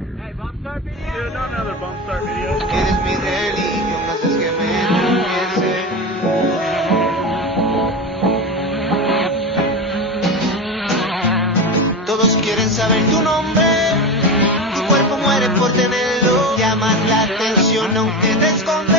Hey, bump start video? Dude, not another bump start video. Eres mi religión, haces que me confiese. Todos quieren saber tu nombre, tu cuerpo muere por tenerlo. Llamas la atención aunque te escondes.